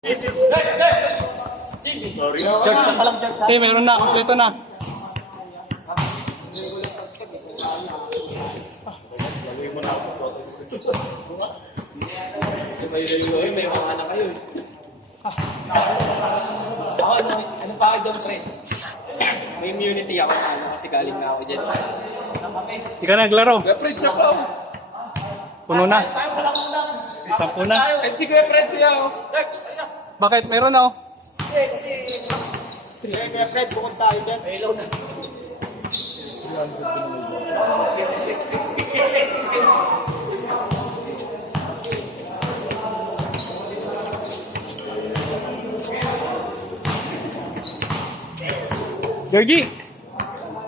Sorry. Okay, meron na. Kompleto na. May mga anak kayo eh. Ako, ano pa ako doon, friend? May immunity ako na ano kasi galing na ako dyan. Hindi ka naglaro. Kuya Fred, siya pa. Puno na. Tayo, wala ko lang. 10 na. Eh, si Kuya Fred, kuya ako. Bakit? Meron na oh. Kuya Fred, bukod tayo dyan. Hello na. Georgie!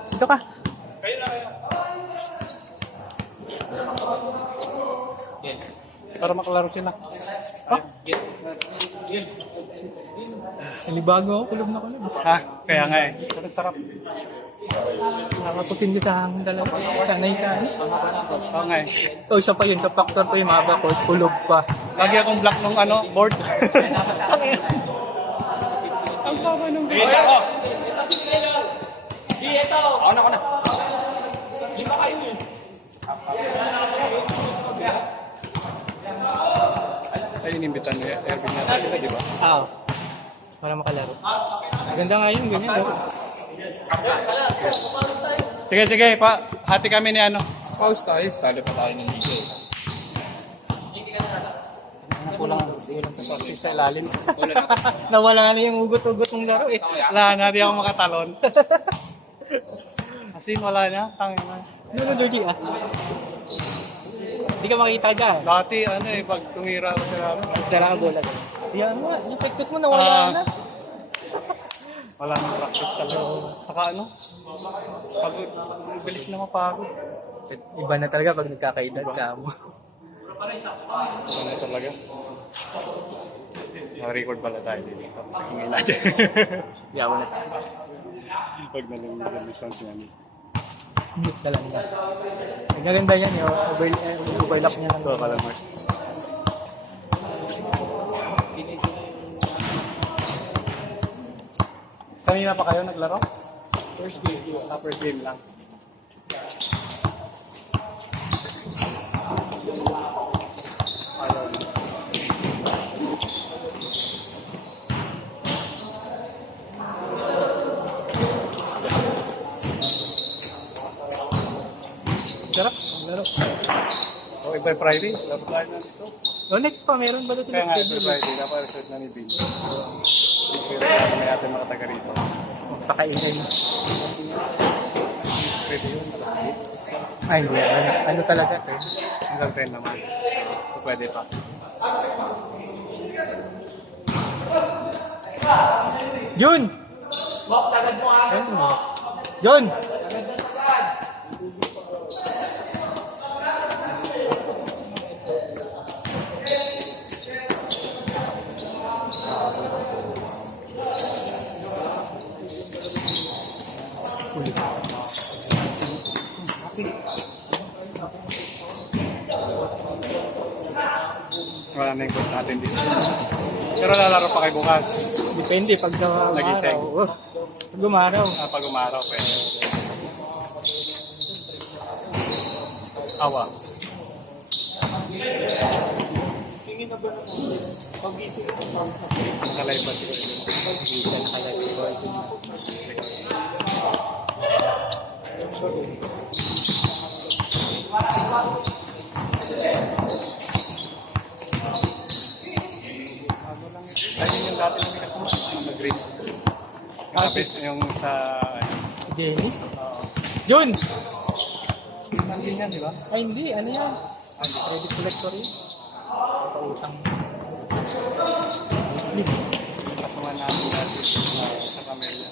Dito ka. Para makalaro sila. Ha? Nalibago ako, kulog na kulog. Ha? Kaya nga eh. Pero sarap. Nakatusin ko sa hangin talaga. Sanay ka. Oo nga eh. Oh, isa pa yun. Sa factor to yung mahaba ko. Kulog pa. Lagi akong block ng ano, board. Ang baba nung Isa ko. Ito si Lilo. Di, ito. Ako na. Lima kayo yun. Ay, inimbitan mo Erwin natin sila, di ba? Oo. Para makalaro. Ganda nga yun, ganyan. No? Sige, pa. Hati kami ni ano. Pause tayo. Salo pa tayo ng liga eh. Kulang sa practice sa ilalim. Wala na. Nawala na yung ugot-ugot ng laro eh. Wala na, di ako makatalon. As in, wala na. Tangin na. Ano Georgie ah? Hindi ka makita dyan. Dati, ano eh, pag tumira ako sa namin. Basta lang ang bola. Yan mo, yung practice mo nawala na. Wala nang practice talaga. Saka ano, pagod, bilis na mapagod. Iba na talaga pag nagkakaedad ka mo. Wala na talaga. Naka-record pala tayo dito. Tapos ingay natin. Yawa na tayo. Pag nalungin yung sounds namin. Mute na lang na. Maganda yan yung overlap niya lang. Ito, kalamars. Kanina pa kayo naglaro? First game. First game lang. Sarap, laro. O, iba Friday. Laro tayo na dito. No, next pa, meron ba Kaya nga, sila iba Friday. Napa-record na ni Bill. Pero may atin mga taga rito. pakainin? Pwede yun. Ay, hindi. Ano talaga ito? Hanggang 10 naman. So, pwede pa. Yun! Mok, sagad mo ah. Yun! Sagad na sagad. Wala na yung coach natin dito. Pero lalaro pa kayo bukas. Depende pag Nagising. umaraw. Pag umaraw. Pag umaraw, pwede. Awa. Nakalive ba siguro? Ayun yung dati namin kasama. Mag-green. Kapit yung sa... Dennis? Yun! Hindi yan, di ba? Ay, hindi. Ano yan? Credit collector yun. Pautang. Muslim. Kasama namin dati sa Camellia.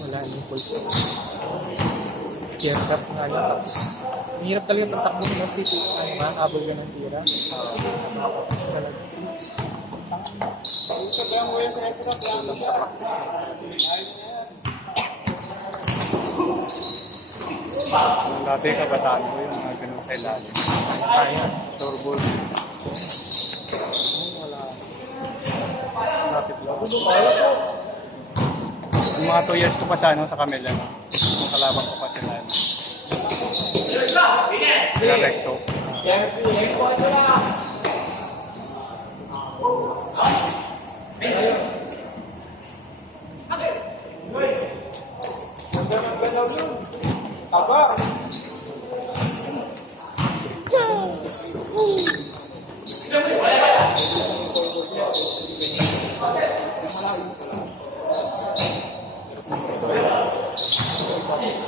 Wala yung pulse. Hirap nga yun. Ang hirap talaga yung takbo mo ng tito. Ano ba? Abol ka ng tira. Talaga. Nung dati kabataan ko yung mga ganun sa ilalim. Kaya. Turbo. Wala. Lapit lang. Yung mga 2 years ko pa sa Camila. Yung kalaban ko pa sila. Recto.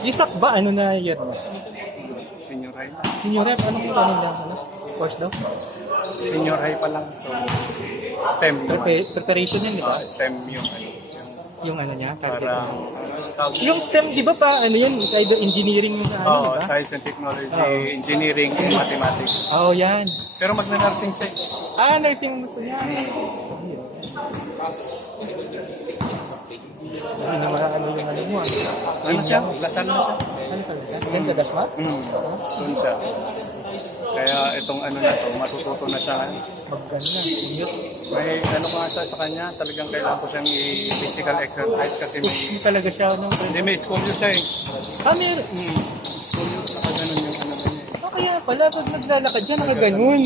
Isak ba? Ano na yan? Senior high. Senior rep, anong ano lang? Ano? Course daw? Senior high pa lang. So, STEM naman. Preparation yan, di ba? STEM yung ano. Yung ano niya? Para, Yung STEM, di ba pa, ano yan? Either engineering yung ano, di ba? science and technology, engineering, and mathematics. Oo, yan. Pero magna-nursing siya. Nursing gusto niya. Hindi naman ano yung ano mo. Ano siya? Lasal na siya. Ano talaga? Yan sa Dasma? Doon siya. Kaya itong ano na to, matututo na siya. Maganda. Commute. May ano ko nga sa kanya, talagang kailangan ko siyang i-physical exercise kasi may... Hindi talaga siya, ano? Hindi, may scoliosis siya eh. Meron. Scoliosis, nakaganon yung ano na niya eh. Kaya pala, pag naglalakad siya, nakaganon.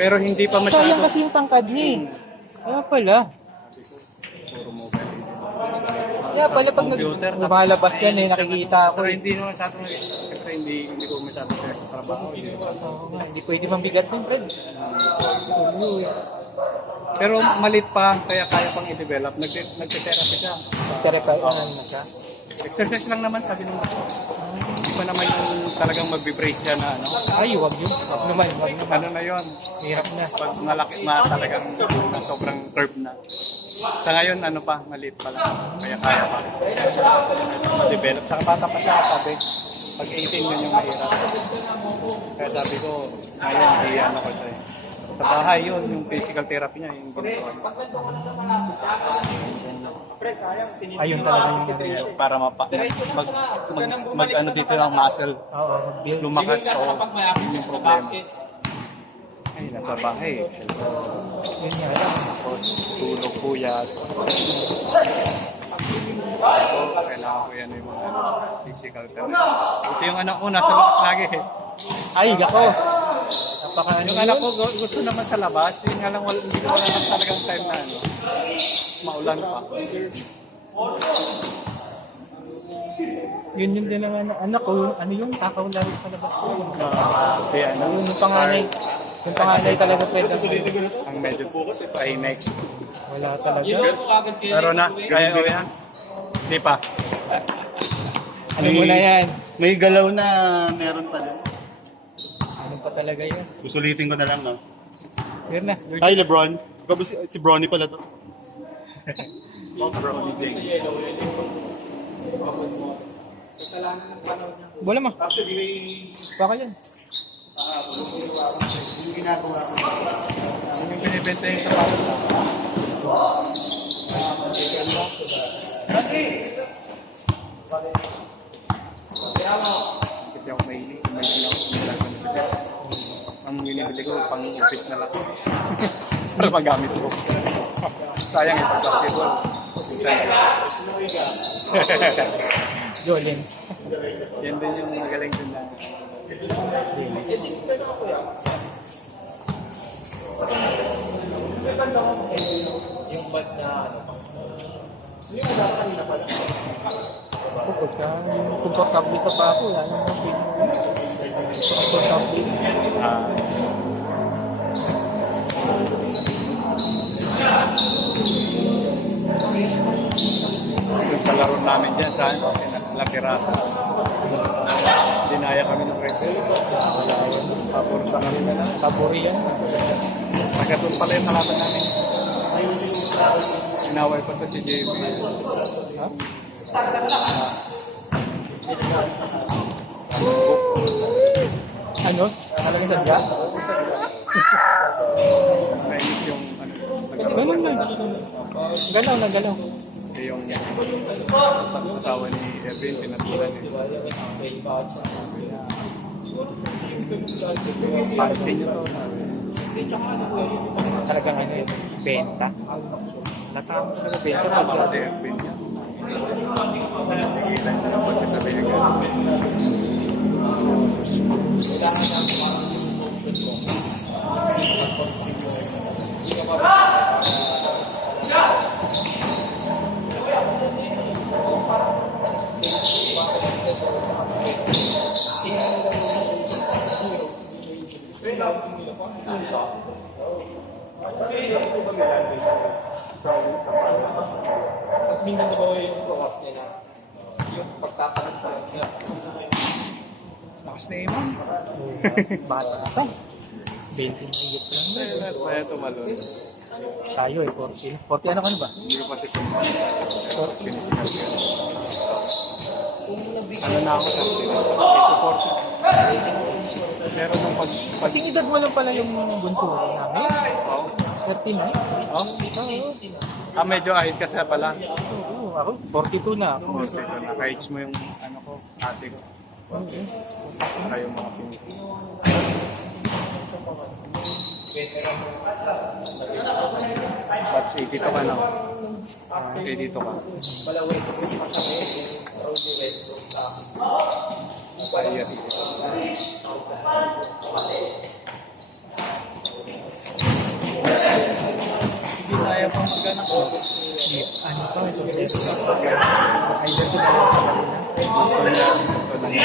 Pero hindi pa masyado. Sayang kasi yung tangkad niya eh. Kaya pala. Puro mobile. Kaya pala pag lumalabas yan eh, nakikita ako Pero eh. hindi naman masyado, siyempre hindi ko masyado sa trabaho. Oo nga, hindi pwede mabigat yun, Fred. Pero malit pa, kaya kaya pang i-develop. Nagte-therapy siya. Therapy, ano na siya. Exercise lang naman, sabi nung hindi pa naman yung talagang mag-brace siya na ano. Ay, wag yun. Wag naman, wag naman. Ano na yun? Hirap na. Pag malaki, talagang sobrang curve na. Sa ngayon, ano pa, maliit pa lang. Kaya kaya pa. Ma-develop. Saka bata pa siya, sabi. Pag 18 yun yung mahirap. Kaya sabi ko, ngayon, hiyan ako siya. Sa bahay yun, yung physical therapy niya, yung ginagawa niya. Ayun talaga yung ano. Para mag ano dito ng muscle. Oo, mag-build. Lumakas o yun yung problema. Ay, nasa bahay. Yun nga lang. Tapos, tulog puyat. Kailangan ko yan yung mga physical therapy. Buti yung anak ko, nasa labas lagi eh. Ay, ako. Napaka ano Yung anak ko, gusto naman sa labas. Yun nga lang, hindi ko wala lang talagang time na ano. Maulan pa. Yun din ang anak ko. Ano yung takaw laro sa labas ko. Kaya ano, Yung panganay. Yung panganay talaga pwede. ang medyo tahimik. Wala talaga. Pero na, kaya ko yan. Hindi pa. Ano mo na yan? May galaw na meron pa din. Ano pa talaga yan? Susulitin ko na lang, no? Yun na. Hi, Lebron. Ikaw ba si Bronny pala to? Bronny James. Wala mo. Actually, may Baka yan. yung ginagawa ko. Yung binibenta yung sapatos lang. Kasi ako mahilig. Mahilig ako. Ang binibili ko, pang office na lang. Para magamit ko. Sayang ito, basketball. Jolin. Yan din yung magaling din na. Yung bad na Ako pagka komportable sa bako, yan yung mga komportable. Yung sa laro namin dyan sa ano, Lakirasa. Dinaya kami ng record. Pabor sa kanila na. Pabori yan. Nagatun pala yung kalaban namin. Inaway pa to si JB. Ha? Ano? Talagang sadya? Nainis yung ano. Ganun lang. Galaw na galaw. Eh, yung asawa ni Erwin, pinatulan niya. Pansin nyo to. Talagang ano yun, benta. Natapos na benta. Tama si Erwin niya. Nagilan niya sa pagsasabi niya gano'n. Tapos minsan na ba yung co-op niya na yung pagtatanong pa niya. Lakas na Iman. Bata na pa. 20 minutes lang. Kaya tumalon. Tayo eh, 40. 40 ano ka na ba? Hindi ko kasi pinisigal ko yun. Ano na ako sa 40. Pero nung pag... Kasing edad mo lang pala yung bunso namin. Oh, 13 na. oh. Medyo ahit kasi pala. Oo, ako 42 na ako. Okay, so naka-age mo yung ano ko, ate ko. Para yung mga pinipis. Batch 82 ka na. Okay, dito ka. Pahiyat. Hindi tayo pang magana ko. Ano pa ito? Ay, dito na lang sa kanila. Gusto niya.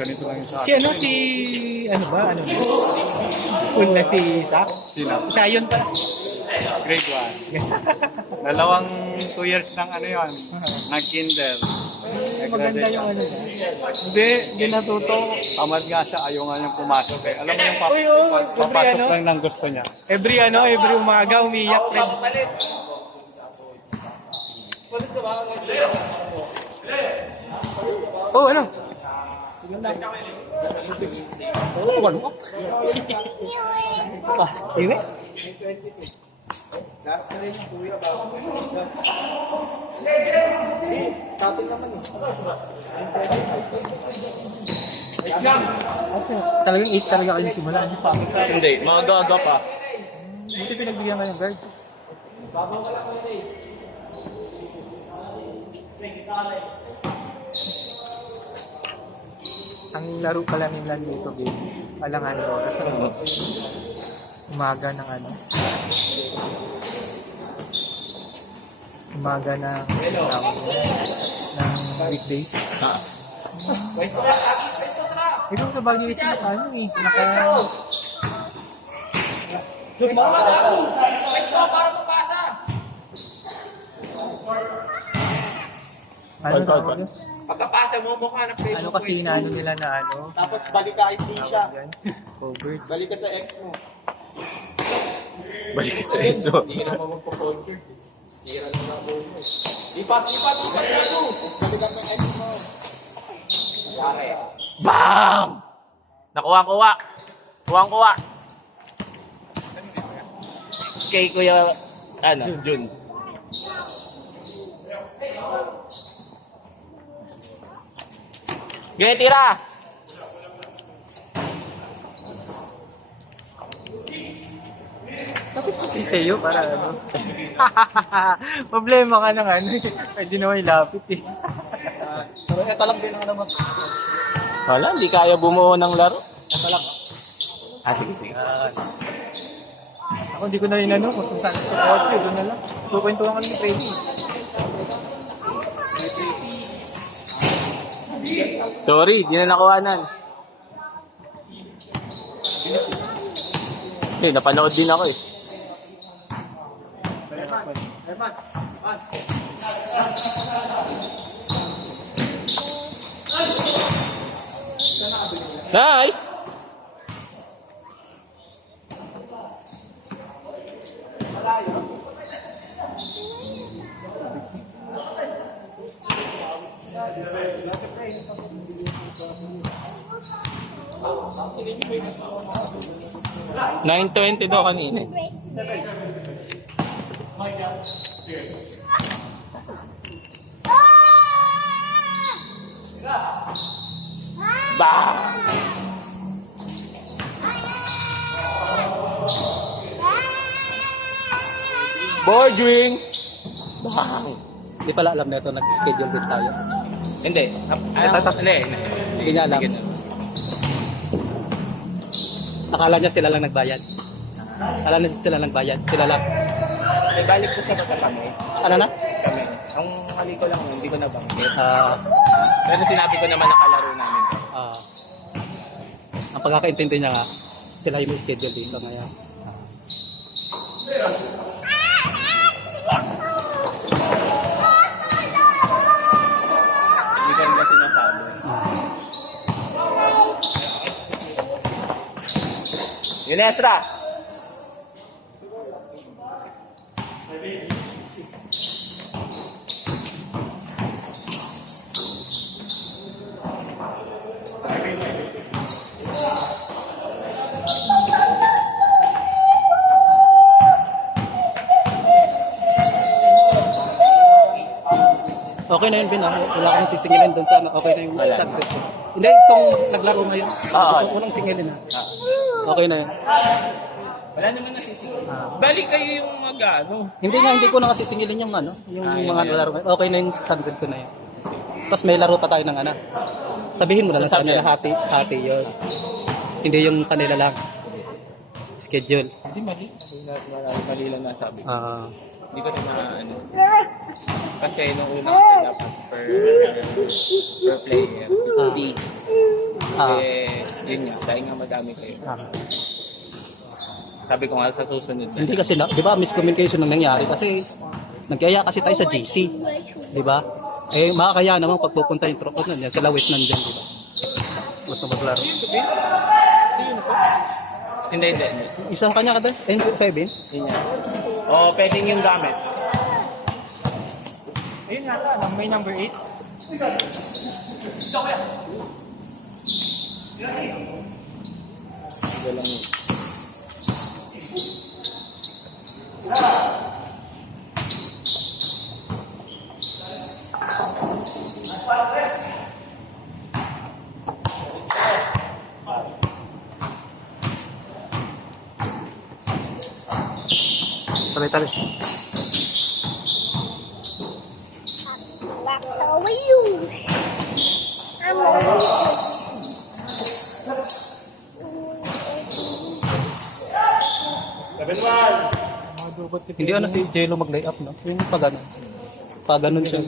Ganito lang yung sa Si ano, ano ba? Ano ba? School na si Zach? Sino? Isa yun pa. Grade 1. Dalawang 2 years ng ano yun, nag-kinder. Maganda yung ano. Hindi natuto. Tamad nga siya, ayaw nga niyang pumasok eh. Alam mo yung Uy, oo, papasok ano? lang ng gusto niya. Every umaga umiyak. Oh, ano? Oh, ano? Iwi? Talagang 8 talaga kayo simula. Ano pa? Hindi, mga gaga pa. Buti pinagbigyan ka ng guard. Ang laro pala nila dito, game. Alangan oras. Ano? Umaga ng ano? Umaga ng weekdays. Ito sa bagay ito na ano eh. Ano tawag yun? Pagkapasa mo mukha ng play. Ano kasi inaano nila na ano? Tapos balik ka hindi siya. Covered. Balik ka sa ex mo. Balik sa ESO. Hindi ka naman magpo-conquer. Hira na lang mo. Lipat mo. Balikan ng ex mo. Yari. BAM! Nakuha. Kuha. Kay Kuya, Jun. Gaya, tira! Kapit ko si Seo para ano. Problema ka ng ano. Pwede naman ilapit eh. Pero ito lang din ang naman. Wala, hindi kaya bumuo ng laro. Ito lang. Ah, sige, sige. Ako hindi ko na inano kung saan sa kotse, doon na lang. Kukwentuhan kami ng training. Sorry, di na nakuhanan. Napanood din ako eh. Nice! $9.20 daw kanina. Bah! Boarding! Bah! Hindi pala alam na ito, nag-schedule din tayo. Hindi. Hindi. Hindi niya alam. Akala niya sila lang nagbayad. Akala niya sila lang nagbayad. Sila lang. May balik ko sa pagkakami. Ano na? Kami. Ang mali ko lang, hindi ko nabanggit. Ah, Pero sinabi ko naman nakalaro namin. ah, ang pagkakaintindi niya nga, sila yung schedule dito ngayon. Hindi ko nila sinasabi. Yun, Ezra! Okay na yun, Ben. Wala ka nang sisingilin doon sa ano. Okay na yung Wala. Santos. Hindi, itong naglaro ngayon. Oo. Itong unang singilin na. Okay na yun. Wala naman nasisingil. Balik kayo yung mag-ano. Hindi ko na kasi singilin yung ano, yung yun mga na yun. laro ngayon. Okay na yung standard ko na yun. Tapos may laro pa tayo ng ano. Sabihin mo na lang sa kanila, hati yun. Hindi yung kanila lang. Schedule. Hindi mali. Mali lang nasabi ko. Hindi ko rin ano. Kasi nung una kasi dapat per player. D. Yun nga. Dahil nga madami kayo. Sabi ko nga sa susunod. Hindi kasi, di ba, miscommunication ang nangyari kasi nagyaya kasi tayo sa GC. Di ba? Eh, makakaya naman pagpupunta yung tropa nun yan. Sila West nandyan, di ba? Gusto maglaro. Hindi. Isang kanya ka doon? 7? Yun nga. O, pwedeng yung gamit. Ayun nga ka, may number 8. Ito lang yun. Tabi. How are you? I'm alright. Hindi ano si Jello mag-lay up, no? Yung pag ano. Pag ganun siya.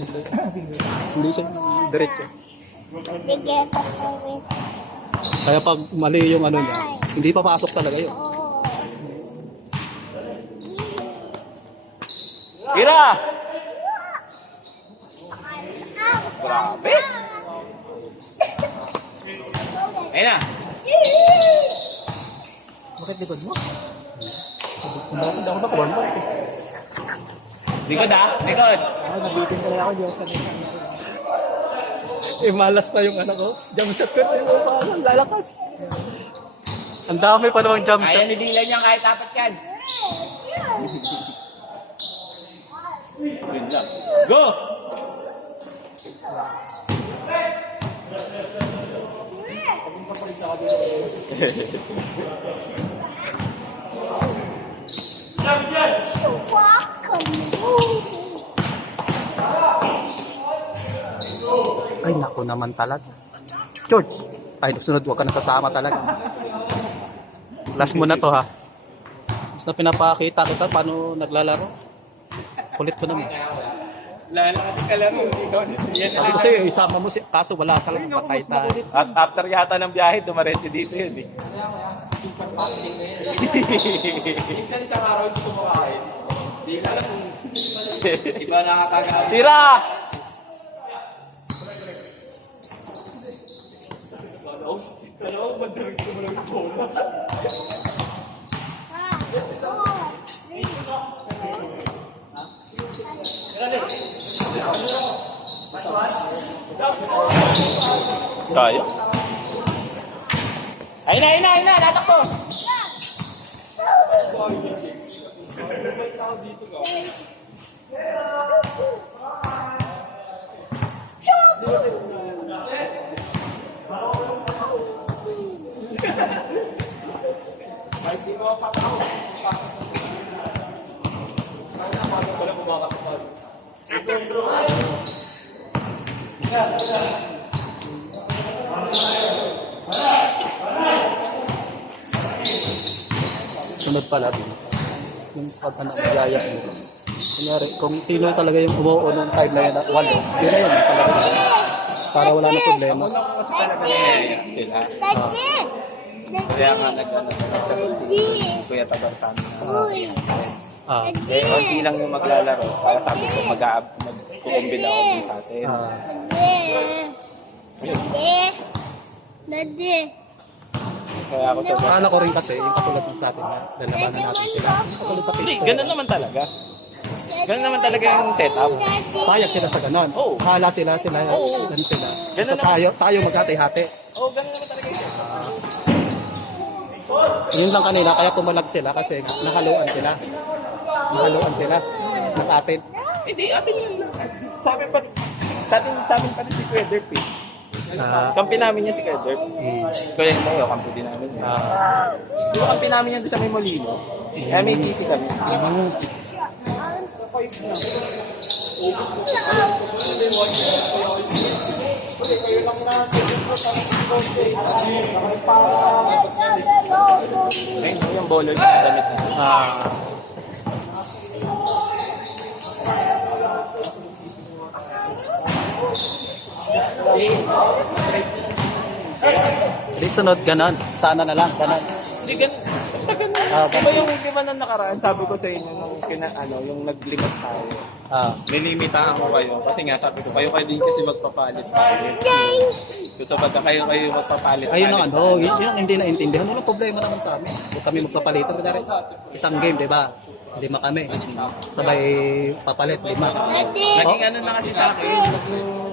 Hindi siya diretso. Bigyan ka kami. Kaya pag mali yung ano niya, hindi papasok talaga yun. Ira! Grabe! Ayun na! Bakit likod mo? Hindi ako nakabarno. Likod ha? Likod! Nabitin ka ako dyan sa malas pa yung ano ko. Jump shot ko na yung parang lalakas. Ang dami pa namang jump Kaya shot. ni Dylan yan kahit apat yan. Yun lang. Go! Ay, naku naman talaga. George, Ay, sunod, huwag ka na kasama talaga. Last mo na to ha. Basta pinapakita kita paano naglalaro. Kulit ko naman. Wala na natin kalaro. Sabi ko sa'yo, isama mo si kaso wala ka lang patay tayo. At after yata ng biyahe, dumaretso dito yun eh. Minsan isang araw dito kumakain. Di ka alam kung iba nakakagalit. Tira! Tayo? Ayun na, natakbo! Sunod pala din. Yung pag ano, yaya mo. Kunyari, kung sino talaga yung umuo nung time na yun, walo, yun na yun. Talaga. Para wala na problema. Una ko kasi talaga nangyayaya sila. Kaya nga nagsagot si Kuya Tagang sa amin na Ah, eh, konti lang yung maglalaro. Kaya sabi ko, mag-kukumbida ako din sa atin. Daddy. Kaya ako sa akala ko rin kasi, yung katulad ng sa atin na lalabanan natin sila. Yung katulad sa Hindi, Pixar. ganun naman talaga. Ganun naman talaga yung setup. Payag sila sa ganon. Oo. Bahala sila, Oo. ganun sila. Ganun So, tayo maghati-hati. Oo, ganun naman talaga yung setup. Yun lang kanina, kaya pumalag sila kasi nakaluan sila. Nakaluan sila ng atin. Hindi, atin yun lang. Sabi pa, sa amin pa rin si Kuya Derp eh. Kampi namin niya si Kuya Derp. Kuya yung tayo, kampi din namin yun. Yung kampi namin yan doon sa may Molino. Kaya may DC kami. Ayun, yung bowler na damit niya. Di sunod, ganon. Sana na lang, ganon. Hindi ganun. Basta ganun. Diba yung iba na nakaraan, sabi ko sa inyo nung yung naglimas tayo. Nilimitahan ko kayo. Kasi nga sabi ko, kayo din kasi magpapalit tayo. So sa pagka kayo magpapalit. Ayun ang ano, yun ang hindi naintindihan. Walang problema naman sa amin. Kung kami magpapalitan, kunyari, isang game, di ba? 5 kami. Sabay papalit, 5. Naging ano na kasi sa akin,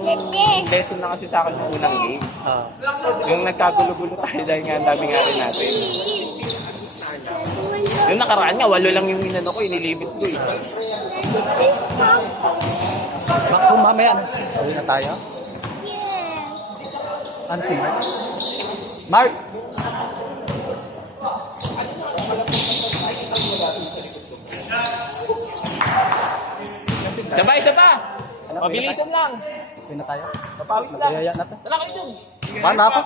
yung lesson na kasi sa akin yung unang game. Yung nagkagulo-gulo tayo dahil nga ang dami nga rin natin. Yung nakaraan nga, 8 lang yung inano ko, inilimit ko eh. Kung mamaya, uwi na tayo. Ano si Mark? Mark! Isa pa! Mabilisan lang! Uwi na tayo. Papawis lang. Yaya na to. Tala kayo dun! Paano ako?